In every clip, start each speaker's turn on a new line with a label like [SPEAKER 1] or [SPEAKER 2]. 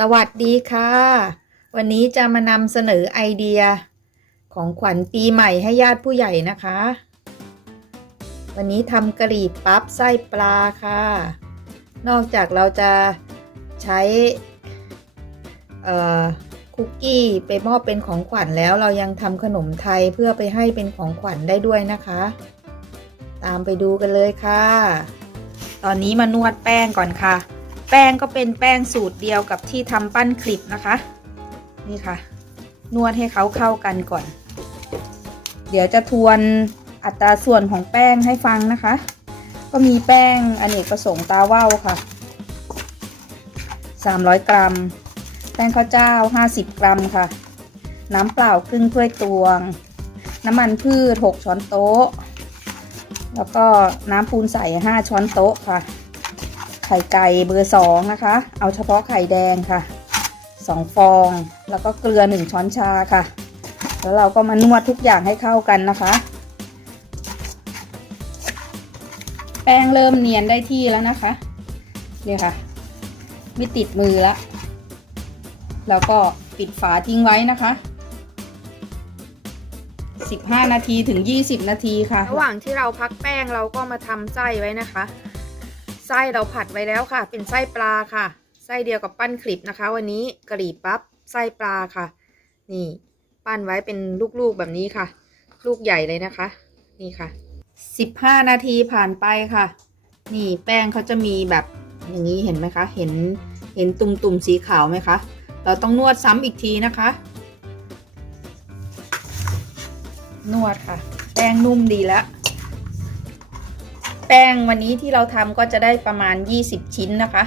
[SPEAKER 1] สวัสดีค่ะ วันนี้จะมานำเสนอไอเดียของขวัญปีใหม่ให้ญาติผู้ใหญ่นะคะ วันนี้ทำกะหรี่ปั๊บไส้ปลาค่ะ นอกจากเราจะใช้คุกกี้ไปมอบเป็นของขวัญแล้วเรายังทำขนมไทยเพื่อไปให้เป็นของขวัญได้ด้วยนะคะ ตามไปดูกันเลยค่ะ ตอนนี้มานวดแป้งก่อนค่ะ แป้งก็เป็นแป้งสูตรเดียวกับที่ทำปั้นคลิปนะคะ นี่ค่ะ นวดให้เขาเข้ากันก่อน เดี๋ยวจะทวนอัตราส่วนของแป้งให้ฟังนะคะ ก็มีแป้งอเนกประสงค์ตาว่าวค่ะ 300 กรัม แป้งข้าวเจ้า 50 กรัมค่ะ น้ำเปล่าครึ่งถ้วยตวง น้ำมันพืช 6 ช้อนโต๊ะ แล้วก็น้ำปูนใส่ 5 ช้อนโต๊ะค่ะ ไข่ไก่เบอร์สองนะคะ เอาเฉพาะไข่แดงค่ะสองฟอง แล้วก็เกลือหนึ่งช้อนชาค่ะ แล้วเราก็มานวดทุกอย่างให้เข้ากันนะคะ แป้งเริ่มเนียนได้ที่แล้วนะคะเนี่ยค่ะ ไม่ติดมือแล้วแล้วก็ปิดฝาทิ้งไว้นะคะ 15 นาทีถึง 20 นาทีค่ะ ระหว่างที่เราพักแป้งเราก็มาทำไส้ไว้นะคะ ไส้เราผัดไว้แล้วค่ะ เป็นไส้ปลาค่ะ ไส้เดียวกับปั้นคลิปนะคะ วันนี้กะหรี่ปั๊บไส้ปลาค่ะ นี่ ปั้นไว้เป็นลูกๆแบบนี้ค่ะ ลูกใหญ่เลยนะคะ นี่ค่ะ15นาทีผ่านไปค่ะ นี่แป้งเขาจะมีแบบอย่างนี้เห็นไหมคะ เห็นเห็นตุ่มๆสีขาวไหมคะ เราต้องนวดซ้ำอีกทีนะคะ นวดค่ะ แป้งนุ่มดีแล้ว แป้งวันนี้ที่เราทำก็จะได้ประมาณ 20 ชิ้นนะคะ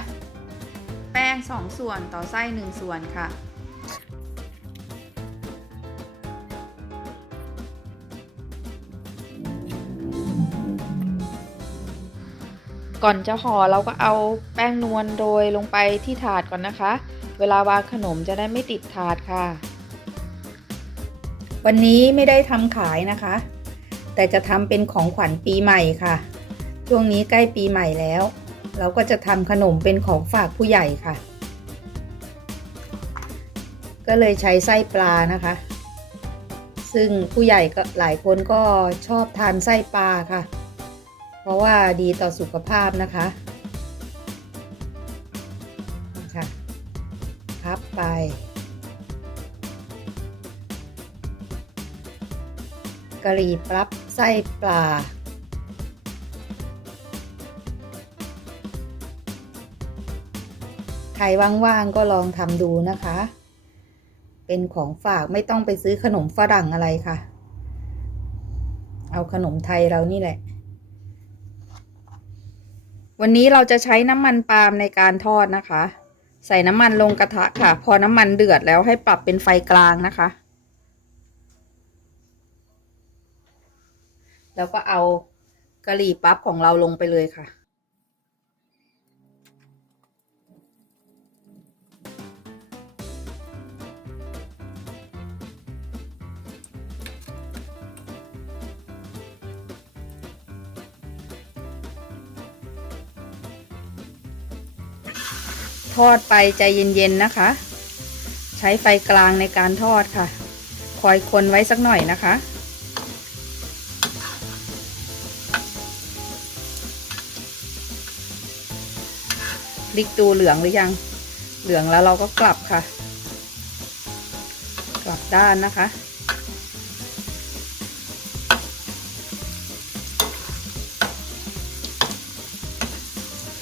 [SPEAKER 1] แป้ง 2 ส่วนต่อไส้ 1 ส่วนค่ะ ก่อนจะห่อเราก็เอาแป้งนวลโรยลงไปที่ถาดก่อนนะคะ เวลาวางขนมจะได้ไม่ติดถาดค่ะ วันนี้ไม่ได้ทำขายนะคะ แต่จะทำเป็นของขวัญปีใหม่ค่ะ ช่วงนี้ใกล้ปีใหม่แล้ว เราก็จะทำขนมเป็นของฝากผู้ใหญ่ค่ะ ก็เลยใช้ไส้ปลานะคะ ซึ่งผู้ใหญ่ก็หลายคนก็ชอบทานไส้ปลาค่ะ เพราะว่าดีต่อสุขภาพนะคะค่ะพับไปกะหรี่ปลับไส้ปลา ครว่างๆก็ลองทำดูนะคะ เป็นของฝากไม่ต้องไปซื้อขนมฝรั่งอะไรค่ะ เอาขนมไทยเรานี่แหละ วันนี้เราจะใช้น้ำมันปาล์มในการทอดนะคะ ใส่น้ำมันลงกระทะค่ะ พอน้ำมันเดือดแล้วให้ปรับเป็นไฟกลางนะคะ แล้วก็เอากะหรี่ปั๊บของเราลงไปเลยค่ะ ทอดไปใจเย็นๆนะคะ ใช้ไฟกลางในการทอดค่ะ คอยคนไว้สักหน่อยนะคะ พลิกดูเหลืองหรือยัง เหลืองแล้วเราก็กลับค่ะ กลับด้านนะคะ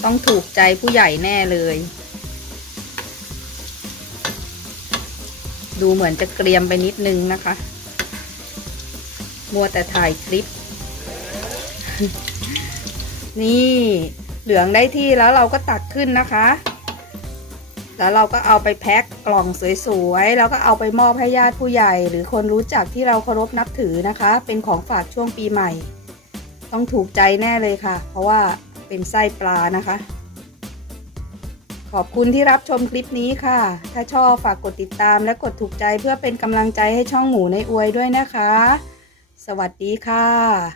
[SPEAKER 1] ต้องถูกใจผู้ใหญ่แน่เลย ดูเหมือนจะเกรียมไปนิดนึงนะคะ มัวแต่ถ่ายคลิป นี่เหลืองได้ที่แล้วเราก็ตักขึ้นนะคะ แล้วเราก็เอาไปแพ็คกล่องสวยๆ แล้วก็เอาไปมอบให้ญาติผู้ใหญ่ หรือคนรู้จักที่เราเคารพนับถือนะคะ เป็นของฝากช่วงปีใหม่ ต้องถูกใจแน่เลยค่ะ เพราะว่าเป็นไส้ปลานะคะ ขอบคุณที่รับชมคลิปนี้ค่ะ ถ้าชอบฝากกดติดตามและกดถูกใจเพื่อเป็นกำลังใจให้ช่องหมูในอวยด้วยนะคะ สวัสดีค่ะ